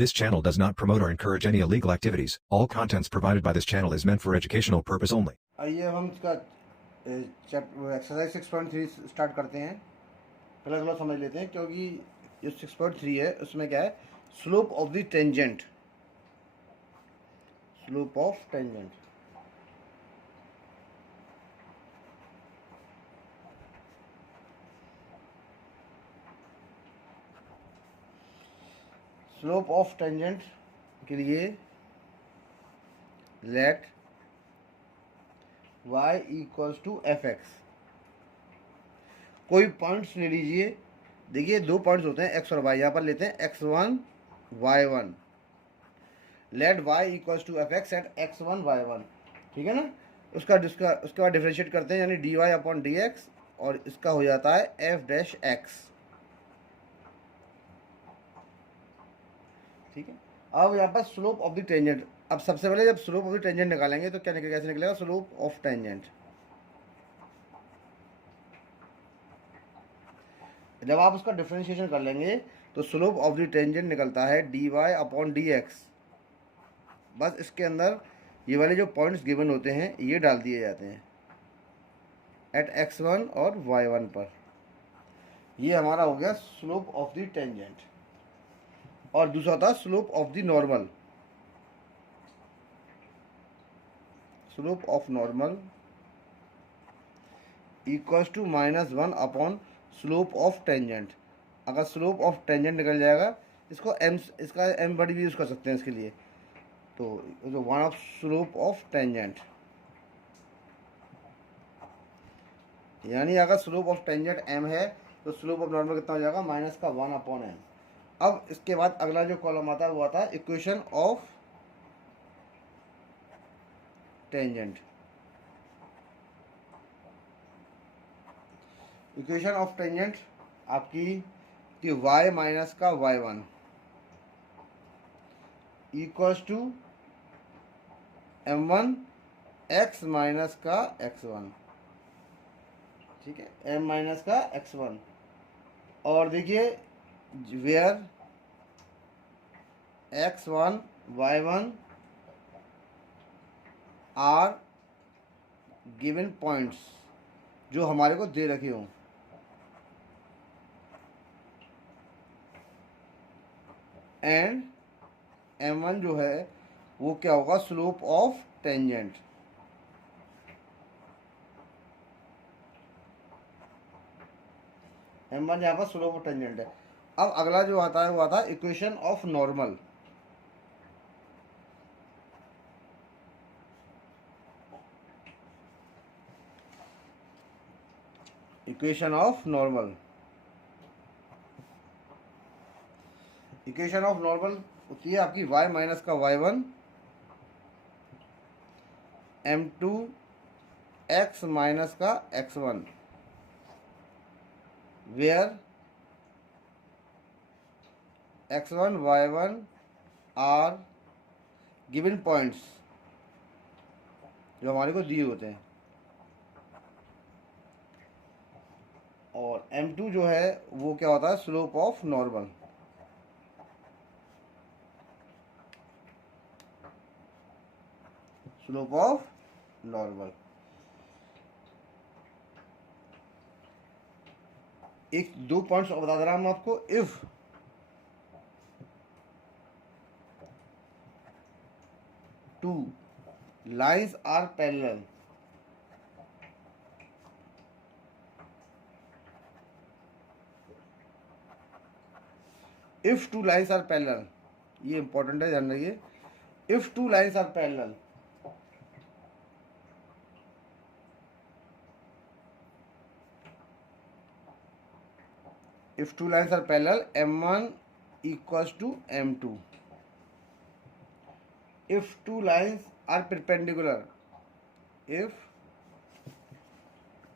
This channel does not promote or encourage any illegal activities. All contents provided by this channel is meant for educational purpose only. आइए अब हम इसका exercise 6.3 start करते हैं। पहले थोड़ा समझ लेते हैं, क्योंकि जो 6.3 है उसमें क्या है, slope of the tangent. Slope of tangent, slope of tangent के लिए let y equals to f x. कोई पॉइंट्स ले लीजिए। देखिए दो पॉइंट्स होते हैं x और y। यहाँ पर लेते हैं x1 y1। Let y equals to f x at x1 y1। ठीक है ना। उसके बाद डिफरेंशिएट करते हैं, यानी dy अपॉन डी एक्स, और इसका हो जाता है f डैश x। ठीक है। अब यहाँ पर स्लोप ऑफ द टेंजेंट। अब सबसे पहले जब स्लोप ऑफ द टेंजेंट निकालेंगे तो क्या निकलेगा, कैसे निकलेगा, स्लोप ऑफ टेंजेंट। जब आप उसका डिफरेंशिएशन कर लेंगे तो स्लोप ऑफ द टेंजेंट निकलता है dy अपॉन डी एक्स। बस इसके अंदर ये वाले जो पॉइंट्स गिवन होते हैं ये डाल दिए जाते हैं एट x1 और y1 पर। ये हमारा हो गया स्लोप ऑफ द टेंजेंट। और दूसरा था slope of the normal. Slope of normal equals to -1 upon slope of tangent. अगर स्लोप ऑफ टेंजेंट निकल जाएगा, इसका m वर्ड भी यूज़ कर सकते हैं इसके लिए। तो जो 1 ऑफ स्लोप ऑफ टेंजेंट, यानी अगर स्लोप ऑफ टेंजेंट m है तो स्लोप ऑफ नॉर्मल कितना हो जाएगा, -1 अपॉन m। अब इसके बाद अगला जो कॉलम आता है वो आता है equation of tangent. Equation of tangent आपकी कि y माइनस का y1 equals to m1 x minus का x1। ठीक है, m माइनस का x1। और देखिए where x1 y1 are given points जो हमारे को दे रखे हों। एंड m1 जो है वो क्या होगा, स्लोप ऑफ टेंजेंट। m1 यहाँ पर स्लोप ऑफ टेंजेंट है। अब अगला जो आता है वो आता है equation of normal. Equation of normal, equation of normal होती है आपकी y माइनस का y1 m2 x माइनस का x1 where x1 y1 are given points जो हमारे को दिए होते हैं। और m2 जो है वो क्या होता है, slope of normal. Slope of normal. एक दो पॉइंट्स बता दे रहा हूं आपको। If two lines are parallel, if two lines are parallel, ये इंपॉर्टेंट है, ध्यान रखिए। If two lines are parallel, if two lines are parallel, m1 equals to m2. If two lines are perpendicular, if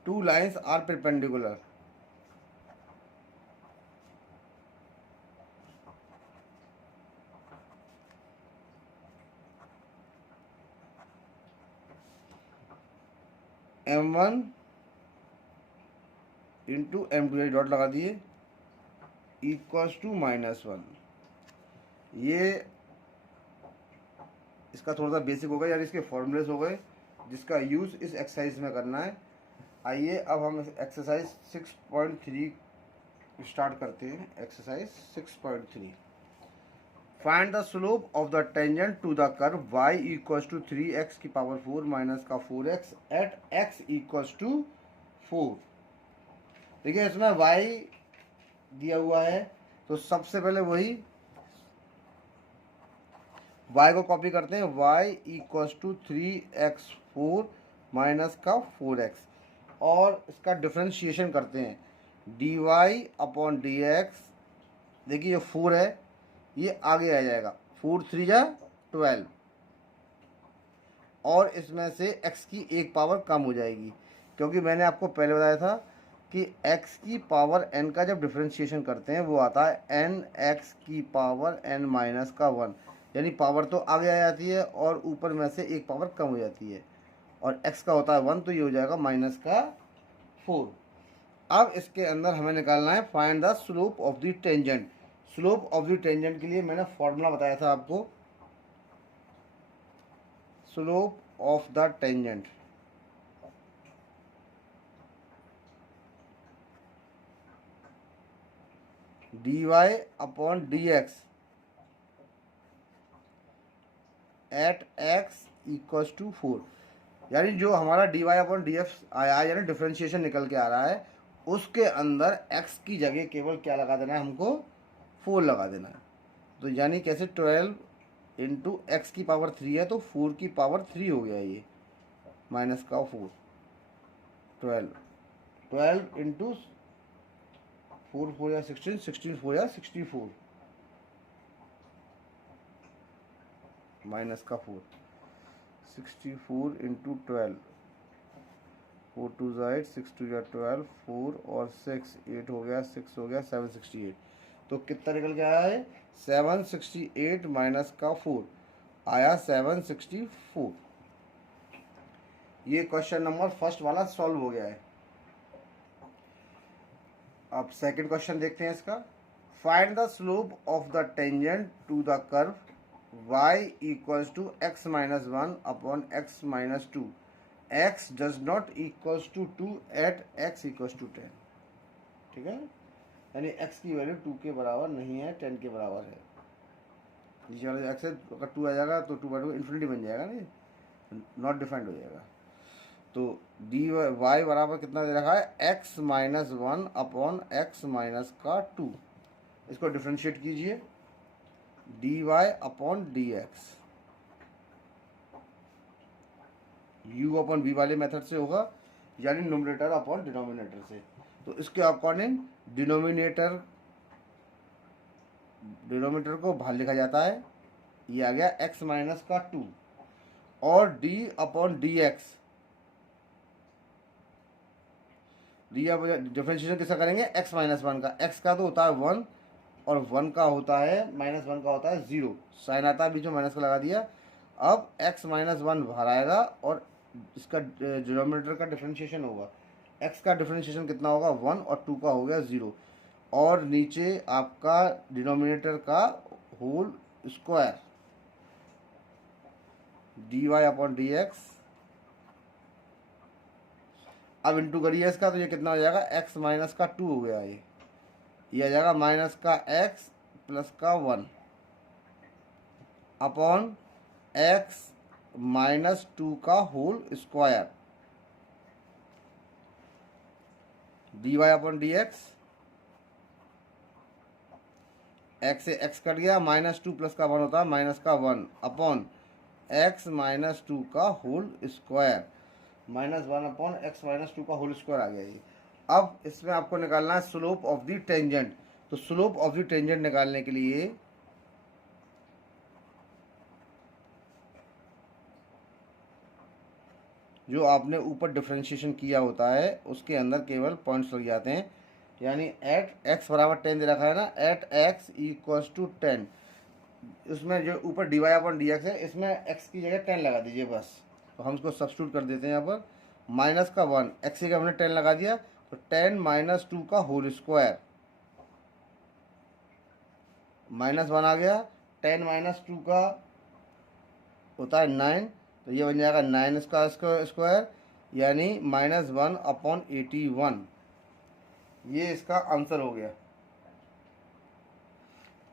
two lines are perpendicular, m1 into m2, dot लगा दिए, equals to -1। ये इसका थोड़ा सा basic हो गया, यानी इसके फॉर्मूलेस हो गए जिसका यूज़ इस एक्सरसाइज में करना है। आइए अब हम एक्सरसाइज 6.3 स्टार्ट करते हैं। Exercise 6.3, find the slope of the tangent to the curve y equals to 3x की पावर 4 माइनस का 4x eight x equals to 4। देखिए इसमें y दिया हुआ है, तो सबसे पहले वही y को कॉपी करते हैं। y equals to 3x4 minus का 4x, और इसका डिफ्रेंशिएशन करते हैं। dy अपॉन डी एक्स, देखिए ये 4 है, ये आगे आ जाएगा, 4 3 जा 12, और इसमें से x की एक पावर कम हो जाएगी, क्योंकि मैंने आपको पहले बताया था कि x की पावर n का जब डिफ्रेंशिएशन करते हैं वो आता है n x की पावर n माइनस का 1, यानी पावर तो आगे आ जाती है और ऊपर में से एक पावर कम हो जाती है, और x का होता है 1, तो ये हो जाएगा माइनस का 4। अब इसके अंदर हमें निकालना है find the slope of the tangent. Slope of the tangent के लिए मैंने फॉर्मूला बताया था आपको, slope of the tangent dy upon d x at x equals to 4, यानी जो हमारा dy अपॉन डी एक्स आया है, यानी डिफ्रेंशिएशन निकल के आ रहा है, उसके अंदर x की जगह केवल क्या लगा देना है, हमको 4 लगा देना है। तो यानी कैसे 12 इंटू एक्स की पावर 3 है, तो 4 की पावर 3 हो गया ये, माइनस का 4, 12 इंटू 4 4 या 16, 16 4 या 64, माइनस का 4, 64 इंटू 12, 4 2 8, 6 2 12, 4 और 6 8 हो गया, 6 हो गया 768। तो कितना निकल के आया है, 768 माइनस का 4 आया 764। ये क्वेश्चन नंबर फर्स्ट वाला सॉल्व हो गया है। अब सेकंड क्वेश्चन देखते हैं इसका। Find the slope of the tangent to the curve y equals to x minus 1 upon x minus 2, x does not equals to 2 at x equals to 10। ठीक है, यानी x की वैल्यू 2 के बराबर नहीं है, 10 के बराबर है। नीचे वाला x है, अगर 2 आ जाएगा तो 2/2 इन्फिनिटी बन जाएगा, नहीं नॉट डिफाइंड हो जाएगा। तो डी वाई बराबर कितना दे रखा है, x minus 1 upon x minus का 2। इसको डिफ्रेंशिएट कीजिए, d y upon d x, u upon v वाले मेथड से होगा, यानी न्यूमरेटर अपॉन डिनोमिनेटर से। तो इसके अकॉर्डिंग डिनोमिनेटर को बाहर लिखा जाता है, ये आ गया x माइनस का 2, और d upon d x, differentiation किसका करेंगे, x माइनस 1 का। x का तो होता है 1 और 1 का होता है माइनस 1 का होता है 0, साइन आता है बीच में, माइनस का लगा दिया। अब x माइनस 1 बाहर आएगा और इसका डिनोमिनेटर का डिफ्रेंशिएशन होगा। x का डिफ्रेंशिएशन कितना होगा, 1 और 2 का हो गया 0, और नीचे आपका डिनोमिनेटर का whole square, d y upon d x. अब इंटू करिए इसका, तो ये कितना हो जाएगा, x माइनस का 2 हो गया, ये आ जाएगा माइनस का x प्लस का 1 अपॉन x माइनस 2 का whole square, d y upon d x. X से x कट गया, माइनस 2 प्लस का 1 होता है माइनस का 1 अपॉन x माइनस 2 का whole square, minus 1 upon x minus 2 का होल स्क्वायर आ गया ये। अब इसमें आपको निकालना है स्लोप ऑफ द टेंजेंट। तो स्लोप ऑफ द टेंजेंट निकालने के लिए जो आपने ऊपर डिफ्रेंशिएशन किया होता है उसके अंदर केवल पॉइंट्स लग जाते हैं, यानी एट x बराबर 10 दे रखा है ना, एट x इक्वल्स टू 10, उसमें जो ऊपर d y upon d x है, इसमें x की जगह 10 लगा दीजिए बस। तो हम इसको सब्स्टिट्यूट कर देते हैं यहाँ पर, माइनस का 1, x की जगह हमने 10 लगा दिया, तो 10 माइनस 2 का होल स्क्वायर, माइनस 1 आ गया, 10 माइनस 2 का होता है 9, तो ये बन जाएगा 9 इसका स्क्वायर यानी -1/81। ये इसका आंसर हो गया।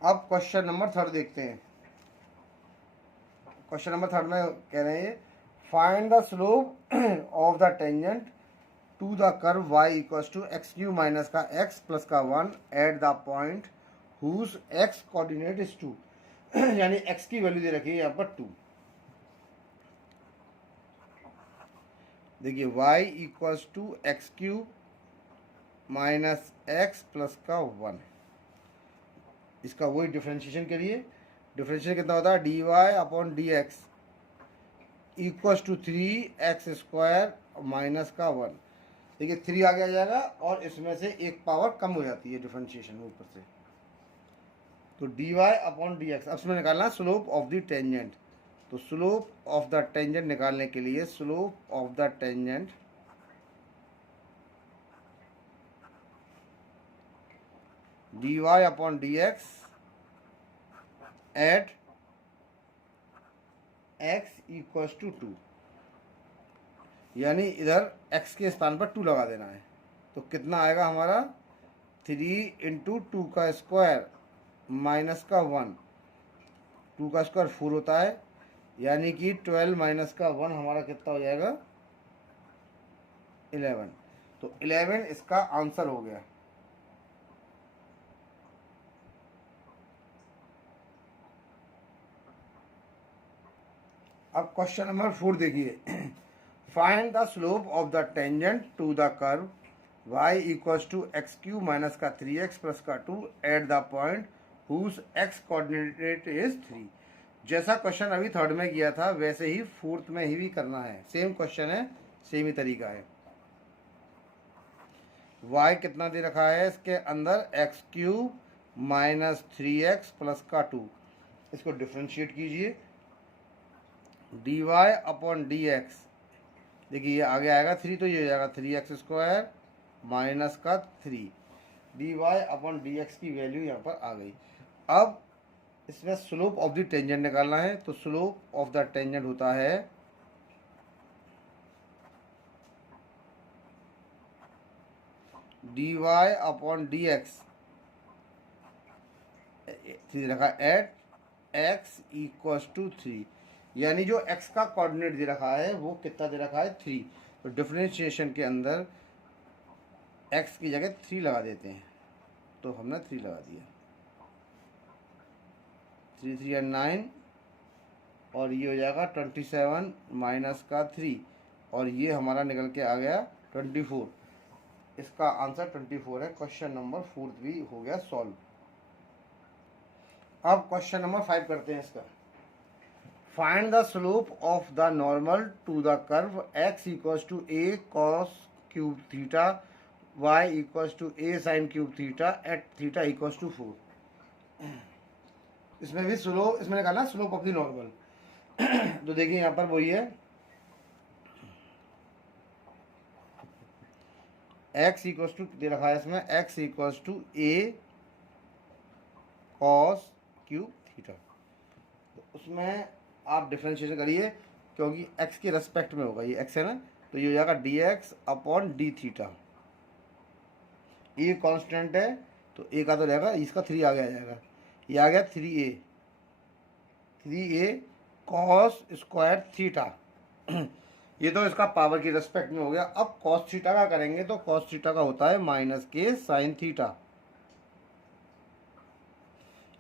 अब क्वेश्चन नंबर 3 देखते हैं। क्वेश्चन नंबर 3 में कह रहे हैं find the slope of the tangent to the curve y equals to x cube minus का x प्लस का 1 at the point whose x coordinate is 2। यानी x की वैल्यू दे रखी है यहाँ पर 2। देखिए y equals to x cube minus x plus का 1, इसका वही डिफ्रेंशिएशन करिए। डिफ्रेंशिएशन कितना होता है, d y upon d x equals to 3x² minus का 1। देखिए 3 आगे आ जाएगा और इसमें से एक पावर कम हो जाती है डिफ्रेंशिएशन ऊपर से, तो d y upon d x. अब इसमें निकालना स्लोप ऑफ द टेंजेंट, तो स्लोप ऑफ द टेंजेंट निकालने के लिए slope of the tangent d y upon d x at x equals to 2, यानी इधर x के स्थान पर 2 लगा देना है। तो कितना आएगा हमारा 3 इंटू 2 का स्क्वायर माइनस का 1, 2 का स्क्वायर 4 होता है, यानी कि 12 माइनस का 1 हमारा कितना हो जाएगा 11। तो 11 इसका आंसर हो गया। अब क्वेश्चन नंबर 4 देखिए find the slope of the tangent to the curve y equals to x cube minus का 3x प्लस का 2 at the point whose x coordinate is 3। जैसा क्वेश्चन अभी 3rd में किया था वैसे ही 4th में ही भी करना है। सेम क्वेश्चन है, सेम ही तरीका है। y कितना दे रखा है इसके अंदर, x cube minus 3x plus का 2। इसको डिफ्रेंशिएट कीजिए, d y upon d x. देखिए ये आगे आएगा 3, तो ये हो जाएगा 3x² माइनस का 3। D y upon d x की वैल्यू यहाँ पर आ गई। अब इसमें स्लोप ऑफ द टेंजेंट निकालना है, तो स्लोप ऑफ द टेंजेंट होता है d y upon d x, रखा एट x इक्वल्स टू 3, यानी जो x का कोऑर्डिनेट दे रखा है वो कितना दे रखा है 3। तो डिफरेंशिएशन के अंदर x की जगह 3 लगा देते हैं, तो हमने 3 लगा दिया। 3 3 या 9 और ये हो जाएगा 27 माइनस का 3 और ये हमारा निकल के आ गया 24। इसका आंसर 24 है। क्वेश्चन नंबर 4 भी हो गया सॉल्व। अब क्वेश्चन नंबर 5 करते हैं इसका। Find the slope of the normal to the curve x equals to a cos cube theta y equals to a sin cube theta at theta equals to 4। इसमें भी slope, इसमें निकालना slope of the normal. तो देखिए यहाँ पर वही है, x इक्वल्स टू दे रखा है इसमें x equals to a cos cube theta. तो उसमें आप डिफरेंशिएशन करिए क्योंकि x के रेस्पेक्ट में होगा, ये x है ना, तो ये हो जाएगा dx अपॉन डी थीटा। ये कांस्टेंट है तो a का तो रहेगा, इसका 3 आगे आ जाएगा, ये आ गया 3a कॉस स्क्वायर थीटा। ये तो इसका पावर की रेस्पेक्ट में हो गया। अब कॉस थीटा का करेंगे तो कॉस थीटा का होता है माइनस के साइन थीटा,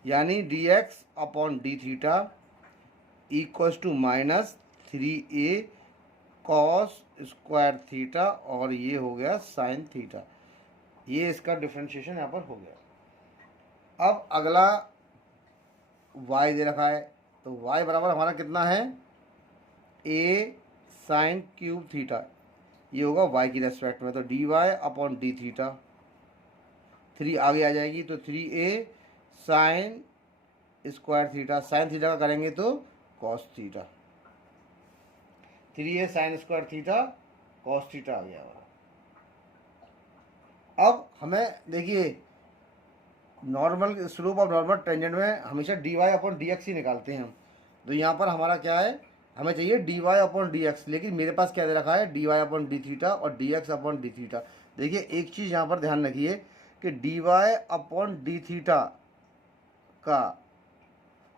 यानी dx upon d theta equals to minus 3a cos square theta और ये हो गया साइन थीटा। ये इसका डिफरेंशिएशन यहाँ पर हो गया। अब अगला y दे रखा है, तो y बराबर हमारा कितना है a साइन क्यूब थीटा, ये होगा y की रेस्पेक्ट में, तो d y upon d theta. 3 आगे आ जाएगी तो 3a sine square theta, sine theta का करेंगे तो cos theta, 3a sine square theta cos theta आ गया हमारा। अब हमें देखिए normal slope of normal tangent में हमेशा d y upon d x ही निकालते हैं हम। तो यहाँ पर हमारा क्या है, हमें चाहिए d y upon d x, लेकिन मेरे पास क्या दे रखा है, d y upon d theta और d x upon d theta. देखिए एक चीज़ यहाँ पर ध्यान रखिए कि d y upon d theta का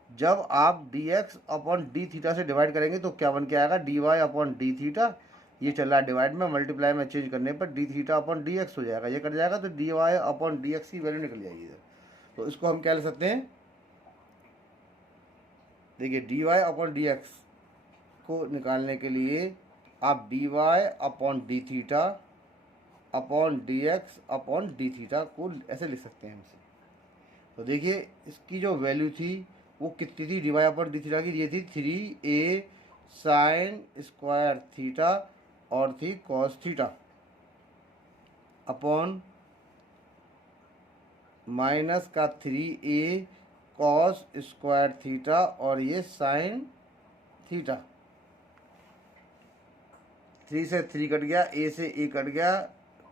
जब आप d x upon d theta से डिवाइड करेंगे तो क्या बन के आएगा, d y upon d theta. ये चल रहा है डिवाइड में, मल्टीप्लाई में चेंज करने पर d theta upon d x हो जाएगा, ये कट जाएगा तो d y upon d x की वैल्यू निकल जाएगी इधर। तो इसको हम क्या ले सकते हैं, देखिए d y upon d x को निकालने के लिए आप d y upon d theta upon d x upon d theta को ऐसे लिख सकते हैं हमसे। तो देखिए इसकी जो वैल्यू थी वो कितनी थी, d y upon d theta की ये थी 3a साइन स्क्वायर थीटा और थी कॉस थीटा अपॉन माइनस का 3a कॉस स्क्वायर थीटा और ये साइन थीटा। 3 से 3 कट गया, a से a कट गया,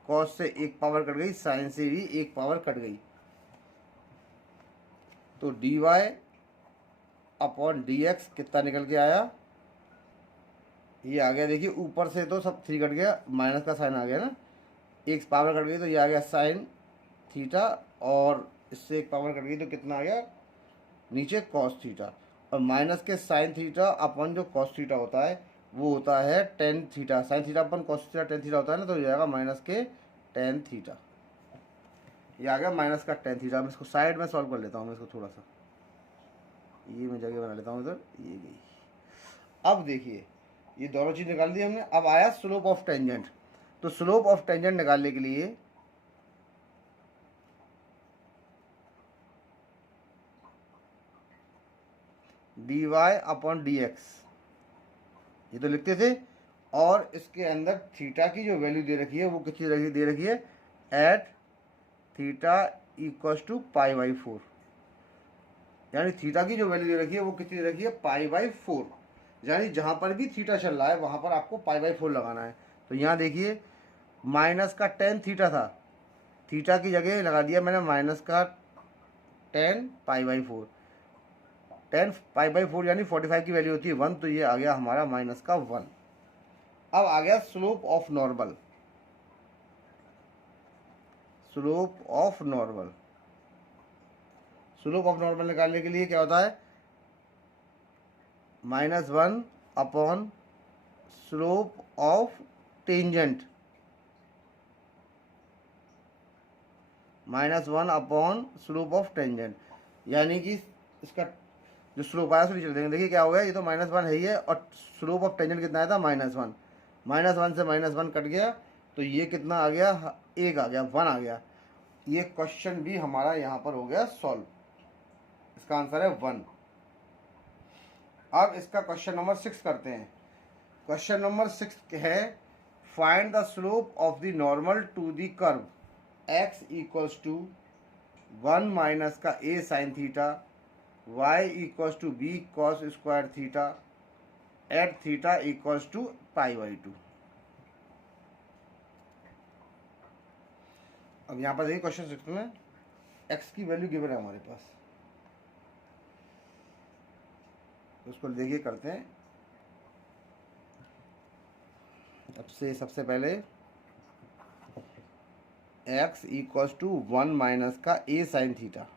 कॉस से एक पावर कट गई, साइन से भी एक पावर कट गई। तो d y upon d x कितना निकल के आया, ये आ गया। देखिए ऊपर से तो सब 3 कट गया, माइनस का साइन आ गया ना, एक पावर कट गई तो ये आ गया साइन थीटा और इससे एक पावर कट गई तो कितना आ गया नीचे कॉस थीटा। और माइनस के साइन थीटा अपन जो कॉस थीटा होता है वो होता है टेन थीटा, साइन थीटा अपन कॉस थीटा टेन थीटा होता है ना, तो ये आएगा माइनस के टेन थीटा। ये आ गया माइनस का टेन थीटा। मैं इसको साइड में सॉल्व कर लेता हूँ, मैं इसको थोड़ा सा ये मैं जगह बना लेता हूँ इधर, ये गई। अब देखिए ये दोनों चीज़ निकाल दी हमने। अब आया स्लोप ऑफ टेंजेंट। तो स्लोप ऑफ टेंजेंट निकालने के लिए d y upon d x ये तो लिखते थे, और इसके अंदर थीटा की जो वैल्यू दे रखी है वो कितनी दे रखी है, at theta equals to pi by 4। यानी थीटा की जो वैल्यू दे रखी है वो कितनी दे रखी है, पाई बाई 4। यानी जहाँ पर भी थीटा चल रहा है वहाँ पर आपको पाई बाई 4 लगाना है। तो यहाँ देखिए माइनस का टेन थीटा था, थीटा की जगह लगा दिया मैंने माइनस का 10 पाई बाई 4। 10 पाई बाई 4 यानी 45 की वैल्यू होती है 1, तो ये आ गया हमारा माइनस का 1। अब आ गया slope of normal. Slope of normal, slope of normal निकालने के लिए क्या होता है, -1 upon slope of tangent, -1 upon slope of tangent. यानी कि इसका जो स्लोप आया उसको चल देंगे। देखिए क्या हो गया, ये तो -1 है ही है, और स्लोप ऑफ टेंजेंट कितना आया था, -1। -1 से -1 कट गया तो ये कितना आ गया, 1 आ गया, 1 आ गया। ये क्वेश्चन भी हमारा यहाँ पर हो गया सॉल्व। इसका आंसर है 1। अब इसका क्वेश्चन नंबर 6 करते हैं। क्वेश्चन नंबर 6 है, find the slope of the normal to the curve x equals to 1 minus का a sine theta, y equals to b cos square theta at theta equals to pi by 2। अब यहाँ पर देखिए question 6 में x की value given है हमारे पास, उसको देखिए करते हैं। अब से सबसे पहले x इक्वल्स टू 1 माइनस का a साइन थीटा,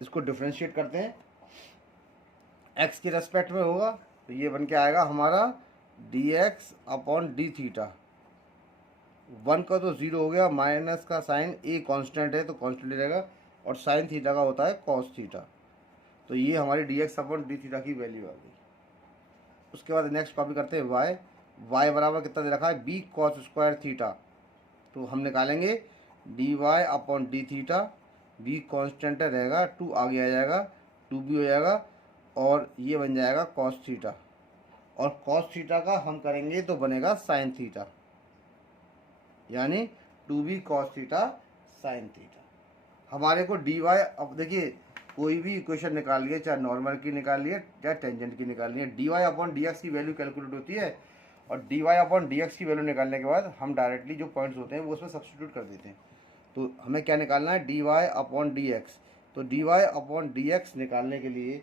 इसको डिफ्रेंशिएट करते हैं, x के रेस्पेक्ट में होगा तो ये बन के आएगा हमारा dx अपॉन डी थीटा। 1 का तो 0 हो गया, माइनस का साइन a कांस्टेंट है तो कांस्टेंट रहेगा, और साइन थीटा का होता है कॉस थीटा। तो ये हमारी dx अपॉन डी थीटा की वैल्यू आ गई। उसके बाद नेक्स्ट कॉपी करते हैं y बराबर कितना दे रखा है, b कॉस स्क्वायर थीटा। तो हम निकालेंगे dy upon d theta, b constant रहेगा, 2 आगे आ जाएगा, 2b हो जाएगा, और ये बन जाएगा कॉस थीटा, और कॉस थीटा का हम करेंगे तो बनेगा साइन थीटा, यानी 2b cos theta sine theta. हमारे को dy, अब देखिए कोई भी इक्वेशन निकाल लिए, चाहे नॉर्मल की निकाल लिए चाहे टेंजेंट की निकाल लिए, dy अपॉन डी एक्स की वैल्यू कैलकुलेट होती है, और dy अपॉन डी एक्स की वैल्यू निकालने के बाद हम डायरेक्टली जो पॉइंट्स होते हैं वो उसमें सब्स्टिट्यूट कर देते हैं। तो हमें क्या निकालना है, d y upon d x. तो d y upon d x निकालने के लिए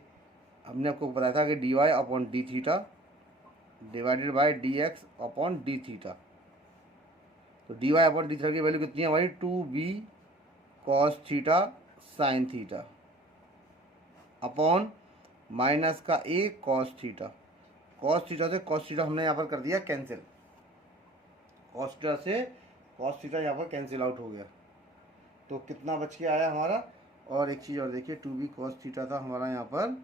हमने आपको बताया था कि d y upon d theta divided by d x upon d theta. तो d y upon d theta की वैल्यू कितनी है हमारी, 2b cos theta sine theta upon minus का a cos theta. Cos theta से कॉस थीटा हमने यहाँ पर कर दिया कैंसिल, कॉस थीटा से कॉस थीटा यहाँ पर कैंसिल आउट हो गया। तो कितना बच के आया हमारा, और एक चीज़ और देखिए, 2b कॉस थीटा था हमारा यहाँ पर,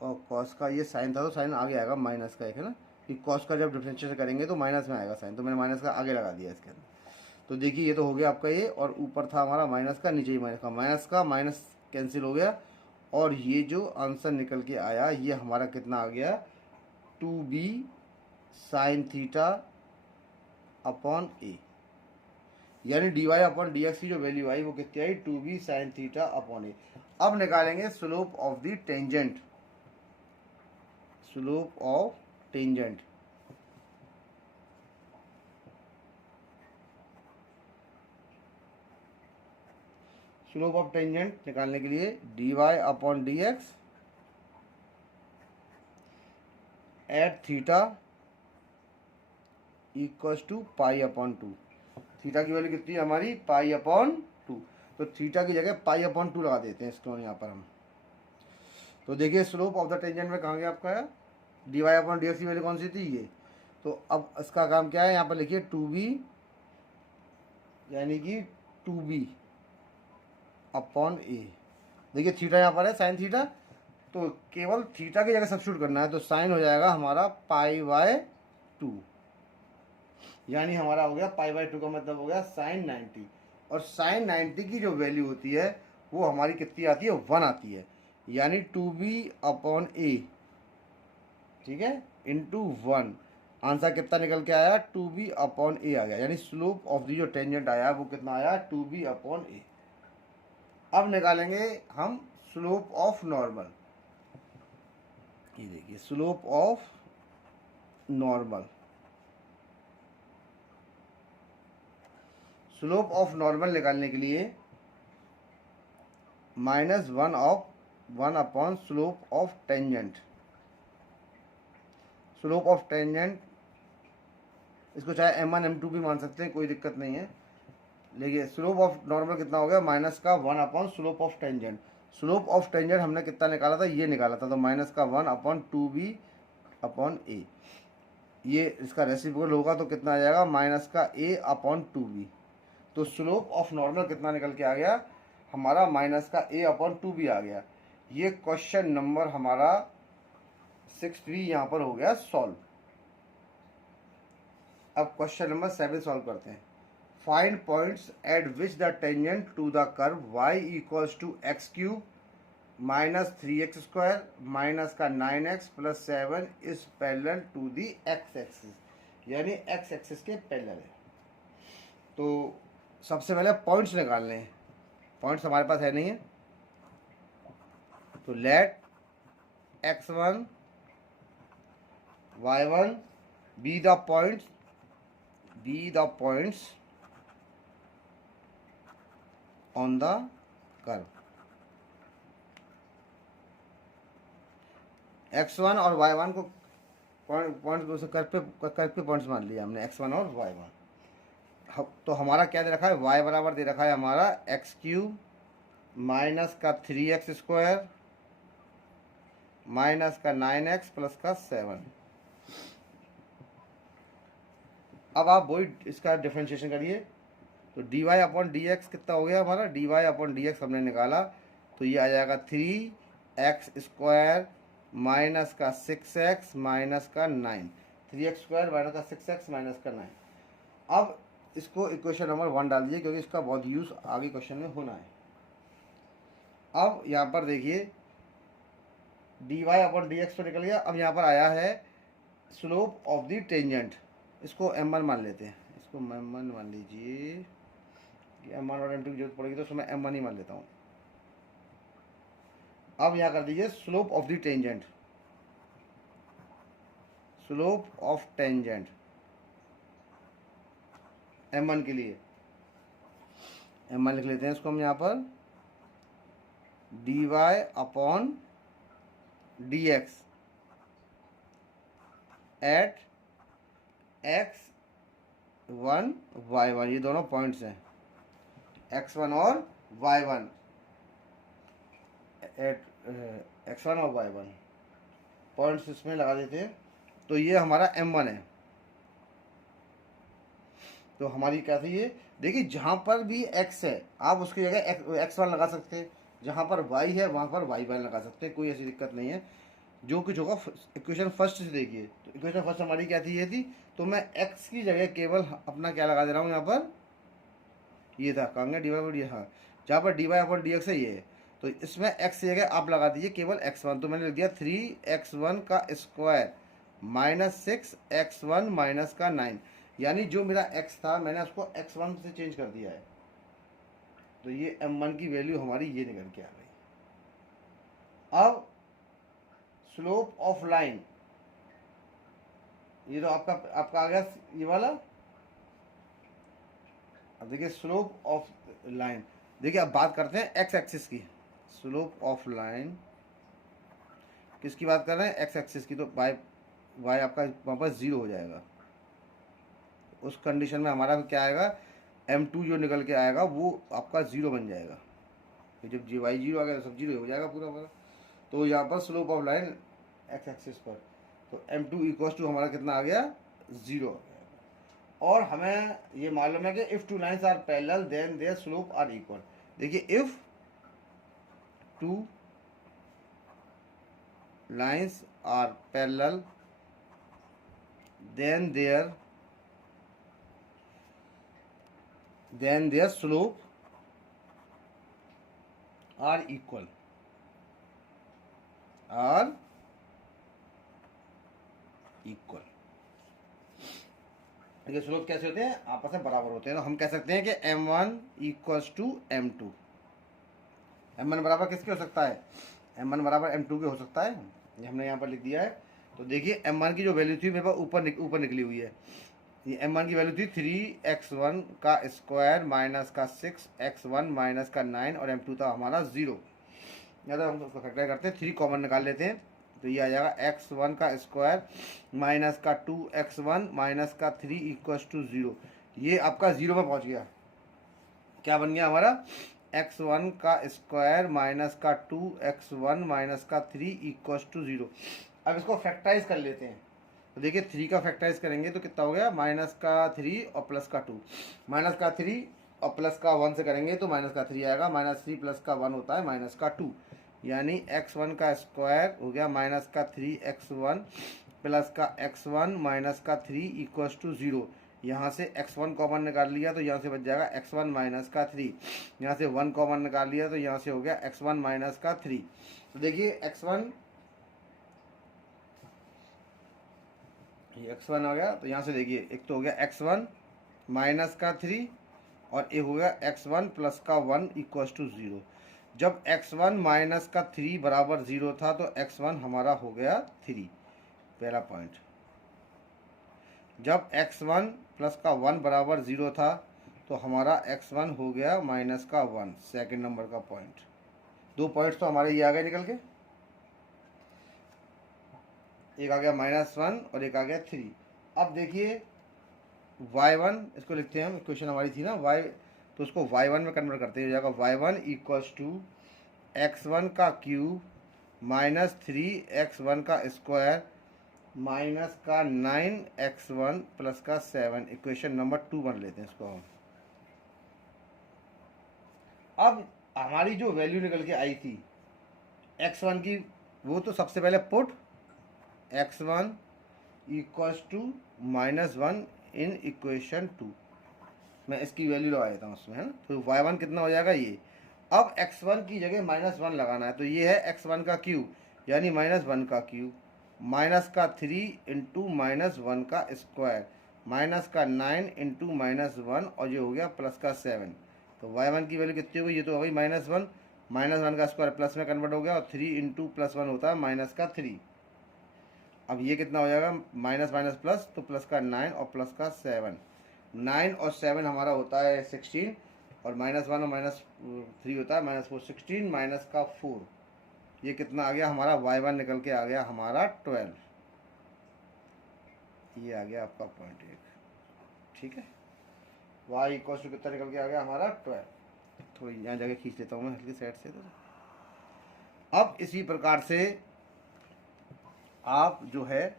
और कॉस का ये साइन था तो साइन आगे आएगा माइनस का एक, है ना, कि कॉस का जब डिफरेंशिएशन करेंगे तो माइनस में आएगा साइन, तो मैंने माइनस का आगे लगा दिया इसके अंदर। तो देखिए ये तो हो गया आपका ये, और ऊपर था हमारा माइनस का, नीचे ही माइनस का माइनस कैंसिल हो गया, और ये जो आंसर निकल के आया ये हमारा कितना आ गया, 2b sine theta upon a, यानी d y upon d x की जो वैल्यू आई वो कितनी आई, 2b sine theta upon a. अब निकालेंगे slope of the tangent, slope of tangent. Slope of tangent निकालने के लिए d y upon d x at theta equals to pi upon 2। Theta की वैल्यू कितनी है हमारी, पाई अपॉन 2। तो थीटा की जगह पाई अपॉन 2 लगा देते हैं इसको यहाँ पर हम। तो देखिए स्लोप ऑफ द टेंजेंट में कहाँ गया आपका, d y upon d x की वैल्यू कौन सी थी, ये। तो अब इसका काम क्या है, यहाँ पर लिखिए 2b यानी कि 2b अपॉन ए। देखिए थीटा यहाँ पर है साइन थीटा, तो केवल थीटा की जगह सब्स्टिट्यूट करना है, तो साइन हो जाएगा हमारा पाई बाय 2, यानी हमारा हो गया पाई बाय 2 का मतलब हो गया साइन 90। और साइन 90 की जो वैल्यू होती है वो हमारी कितनी आती है, 1 आती है, यानी 2b अपॉन ए, ठीक है, इंटू 1। आंसर कितना निकल के आया, 2b अपॉन ए आ गया, यानी स्लोप ऑफ दी जो टेंजेंट आया वो कितना आया, 2b अपॉन ए। अब निकालेंगे हम स्लोप ऑफ नॉर्मल। ये देखिए slope of normal, slope of normal निकालने के लिए -1 upon slope of tangent. Slope of tangent इसको चाहे m1 m2 भी मान सकते हैं, कोई दिक्कत नहीं है। देखिए स्लोप ऑफ नॉर्मल कितना हो गया, -1 upon slope of tangent. Slope of tangent हमने कितना निकाला था, ये निकाला था, तो -1 अपॉन 2b अपॉन ए। ये इसका रेसिप्रोकल होगा तो कितना आ जाएगा, -a अपॉन 2b। तो स्लोप ऑफ नॉर्मल कितना निकल के आ गया हमारा, -a अपॉन 2b आ गया। ये क्वेश्चन नंबर हमारा 6b यहाँ पर हो गया सॉल्व। अब क्वेश्चन नंबर 7 सॉल्व करते हैं। Find points at which the tangent to the curve y equals to x cube minus 3x square minus का 9x plus 7 is parallel to the x axis, यानी x axis के parallel है। तो सबसे पहले points निकालने हैं, पॉइंट्स हमारे पास है नहीं है, तो late x1 y1 be the points on the curve। x1 और y1 को पॉइंट्स कर्व पे पॉइंट्स मान लिया हमने, x1 और y1। तो हमारा क्या दे रखा है, y बराबर दे रखा है हमारा एक्स क्यूब माइनस का 3x स्क्वायर माइनस का 9x प्लस का 7। अब आप वही इसका डिफरेंशिएशन करिए, तो d y upon d x कितना हो गया हमारा, d y upon d x हमने निकाला, तो ये आ जाएगा 3x स्क्वायर माइनस का 6x माइनस का 9, 3x स्क्वायर माइनस का 6x माइनस का 9। अब इसको इक्वेशन नंबर 1 डाल दिए, क्योंकि इसका बहुत यूज़ आगे क्वेश्चन में होना है। अब यहाँ पर देखिए d y upon d x तो निकल गया। अब यहाँ पर आया है स्लोप ऑफ द टेंजेंट, इसको m1 मान लेते हैं, इसको m1 मान लीजिए, m1 और m2 की जरूरत पड़ेगी तो उसमें मैं m1 ही मान लेता हूँ। अब यहाँ कर दीजिए slope of the tangent, slope of tangent m1 के लिए। एम वन लिख लेते हैं इसको हम यहाँ पर, d y upon d x at x one y one, ये दोनों पॉइंट्स हैं, एक्स वन और y one, at x one और वाई वन पॉइंट्स इसमें लगा देते हैं। तो ये हमारा एम वन है। तो हमारी क्या थी ये, देखिए जहाँ पर भी एक्स है आप उसकी जगह एक्स वन लगा सकते हैं, जहाँ पर वाई है वहाँ पर वाई वन लगा सकते हैं, कोई ऐसी दिक्कत नहीं है। जो कुछ होगा इक्वेशन फर्स्ट से देखिए, तो इक्वेशन फर्स्ट हमारी क्या थी, ये थी। तो मैं एक्स की जगह केवल अपना क्या लगा दे रहा हूँ यहाँ पर, ये था कहाँ गया डी वाई पर, हाँ जहाँ पर d y upon d x है ये है। तो इसमें एक्स की जगह आप लगा दीजिए केवल एक्स वन, तो मैंने लिख दिया 3x1 का स्क्वायर माइनस 6x1 माइनस का 9, यानी जो मेरा x था मैंने उसको x1 से चेंज कर दिया है। तो ये m1 की वैल्यू हमारी ये निकल के आ गई। अब स्लोप ऑफ लाइन, ये तो आपका आ गया ये वाला। अब देखिए स्लोप ऑफ लाइन, देखिए अब बात करते हैं एक्स एक्सिस की। स्लोप ऑफ लाइन किसकी बात कर रहे हैं, एक्स एक्सिस की। तो वाई आपका वहाँ पर 0 हो जाएगा। उस कंडीशन में हमारा क्या आएगा, m2 जो निकल के आएगा वो आपका 0 बन जाएगा। तो जब जी वाई 0 आ गया तो सब 0 हो जाएगा पूरा पूरा। तो यहाँ पर slope of line x axis पर, तो m2 इक्वल्स टू हमारा कितना आ गया, 0 आ गया। और हमें ये मालूम है कि if two lines are parallel then their slope are equal. देखिए if two lines are parallel then their slope are equal, देखिए स्लोप कैसे होते हैं, आपस में बराबर होते हैं। तो हम कह सकते हैं कि m1 equals to m2। m1 बराबर किसके हो सकता है, m1 बराबर m2 के हो सकता है, ये हमने यहाँ पर लिख दिया है। तो देखिए m1 की जो वैल्यू थी मेरे पास ऊपर निकली हुई है। ये m1 की वैल्यू थी 3x1 का स्क्वायर माइनस का 6x1 माइनस का 9 और m2 था हमारा 0। या तो हम उसको फैक्टर करते हैं, 3 कॉमन निकाल लेते हैं, तो ये आ जाएगा x1 का स्क्वायर माइनस का 2x1 माइनस का 3 इक्वल्स टू 0। ये आपका 0 में पहुँच गया। क्या बन गया हमारा, x1 का स्क्वायर माइनस का 2x1 माइनस का 3 इक्वल्स टू 0। अब इसको फैक्टराइज कर लेते हैं। तो देखिए 3 का फैक्टराइज करेंगे तो कितना हो गया, माइनस का 3 और प्लस का 2, माइनस का 3 और प्लस का 1 से करेंगे तो माइनस का 3 आएगा, माइनस 3 प्लस का 1 होता है माइनस का 2, यानी x1 का स्क्वायर हो गया माइनस का 3x1 प्लस का x1 माइनस का 3 इक्वल्स टू 0। यहाँ से x1 कॉमन निकाल लिया तो यहाँ से बच जाएगा x1 माइनस का 3, यहाँ से 1 कॉमन निकाल लिया तो यहाँ से हो गया x1 माइनस का 3। तो देखिए x1 ये x1 आ गया, तो यहाँ से देखिए एक तो हो गया x1 माइनस का 3 और एक हो गया x1 प्लस का 1 इक्वल्स टू 0। जब x1 माइनस का 3 बराबर 0 था तो x1 हमारा हो गया 3, पहला पॉइंट। जब x1 प्लस का 1 बराबर 0 था तो हमारा x1 हो गया माइनस का 1, सेकंड नंबर का पॉइंट। 2 पॉइंट्स तो हमारे ये आ गए निकल के, एक आ गया -1 और एक आ गया 3। अब देखिए y1 इसको लिखते हैं हम, इक्वेशन हमारी थी ना y, तो उसको y1 में कन्वर्ट करते हैं, हो जाएगा y1 इक्वल्स टू x1 का क्यूब माइनस 3x1 का स्क्वायर माइनस का 9x1 प्लस का 7, इक्वेशन नंबर 2 बन लेते हैं इसको हम। अब हमारी जो वैल्यू निकल के आई थी x1 की, वो तो सबसे पहले put x1 equals to -1 in equation 2, मैं इसकी वैल्यू लगा देता हूँ उसमें, है ना। तो y1 कितना हो जाएगा ये, अब x1 की जगह -1 लगाना है, तो ये है x1 का क्यूब यानी -1 का क्यूब माइनस का 3 इंटू -1 का स्क्वायर माइनस का 9 इंटू -1 और ये हो गया प्लस का 7। तो y1 की वैल्यू कितनी हो गई, ये तो हो गई -1, -1 का स्क्वायर प्लस में कन्वर्ट हो गया और 3 इंटू +1 होता है माइनस का 3। अब ये कितना हो जाएगा, माइनस माइनस प्लस, तो प्लस का 9 और प्लस का 7, 9 और 7 हमारा होता है 16। और -1 और -3 होता है -4, 16 माइनस का 4, ये कितना आ गया हमारा y1 निकल के आ गया हमारा 12। ये आ गया आपका पॉइंट 1, ठीक है। y इक्वल टू कितना निकल के आ गया हमारा 12। थोड़ी यहाँ जगह खींच लेता हूँ मैं हल्की साइड से। तो अब इसी प्रकार से आप जो है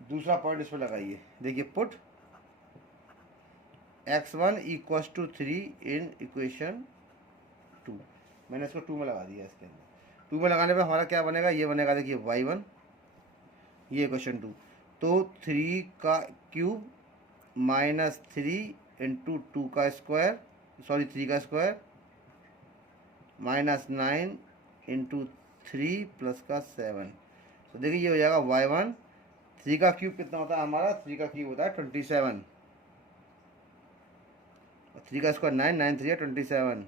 दूसरा पॉइंट इस पर लगाइए। देखिए put x1 equal to 3 in equation 2, मैंने इसको 2 में लगा दिया। इसके अंदर 2 में लगाने पे हमारा क्या बनेगा, ये बनेगा देखिए y1, ये इक्वेशन 2, तो 3 का क्यूब -3 इंटू 2 का स्क्वायर, सॉरी 3 का स्क्वायर, -9 इंटू 3 प्लस का 7। तो देखिए ये हो जाएगा y1। 3 का क्यूब कितना होता है हमारा, 3 का क्यूब होता है 27, और 3 का स्क्वायर 9, 9 3 है 27,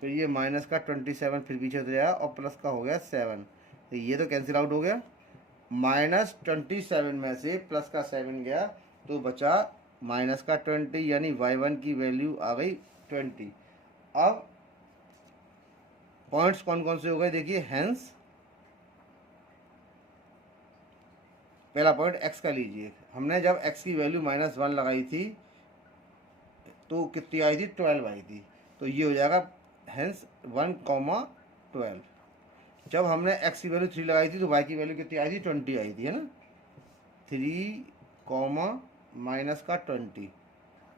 तो ये माइनस का 27 फिर पीछे उतर जाएगा, और प्लस का हो गया 7, तो ये तो कैंसिल आउट हो गया। -27 में से प्लस का 7 गया तो बचा माइनस का 20, यानी y1 की वैल्यू आ गई 20। अब पॉइंट्स कौन कौन से हो गए देखिए, हेंस पहला पॉइंट x का लीजिए। हमने जब x की वैल्यू -1 लगाई थी तो कितनी आई थी, 12 आई थी, तो ये हो जाएगा हेंस 1,12। जब हमने x की वैल्यू 3 लगाई थी तो y की वैल्यू कितनी आई थी, 20 आई थी, है ना। 3, माइनस का 20,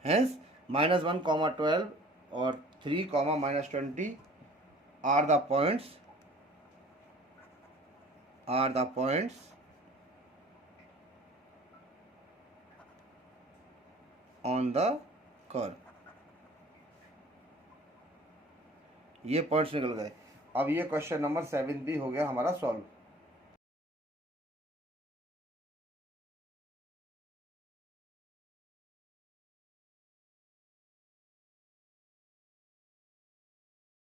हेंस -1,12 और 3, -20 are the points on the curve. ये पॉइंट्स निकल गए। अब ये क्वेश्चन नंबर 7 भी हो गया हमारा सॉल्व।